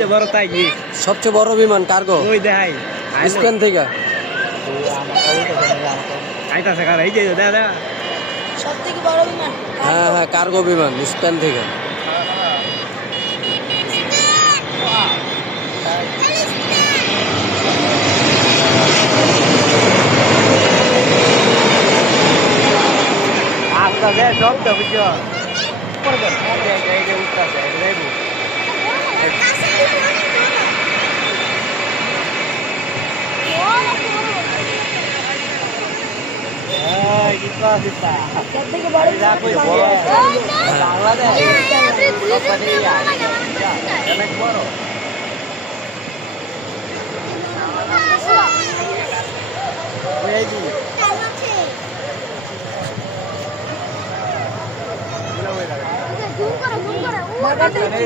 সবচেয়ে বড় তাই কি সবচেয়ে বড় বিমান কার্গো ওই দেখাই স্পেন থেকে। আইতাছে কার এই যে দাদা সবথেকে বড় বিমান হ্যাঁ হ্যাঁ কার্গো বিমান স্পেন থেকে। আস্তে দে সব তো বুঝছো পড়বে এই যে উঠতাছে এই দেখো এই কি কথা সবথেকে বড় এটা কই বড় বাংলাদেশ অনেক বড় এই যে ঢাকা থেকে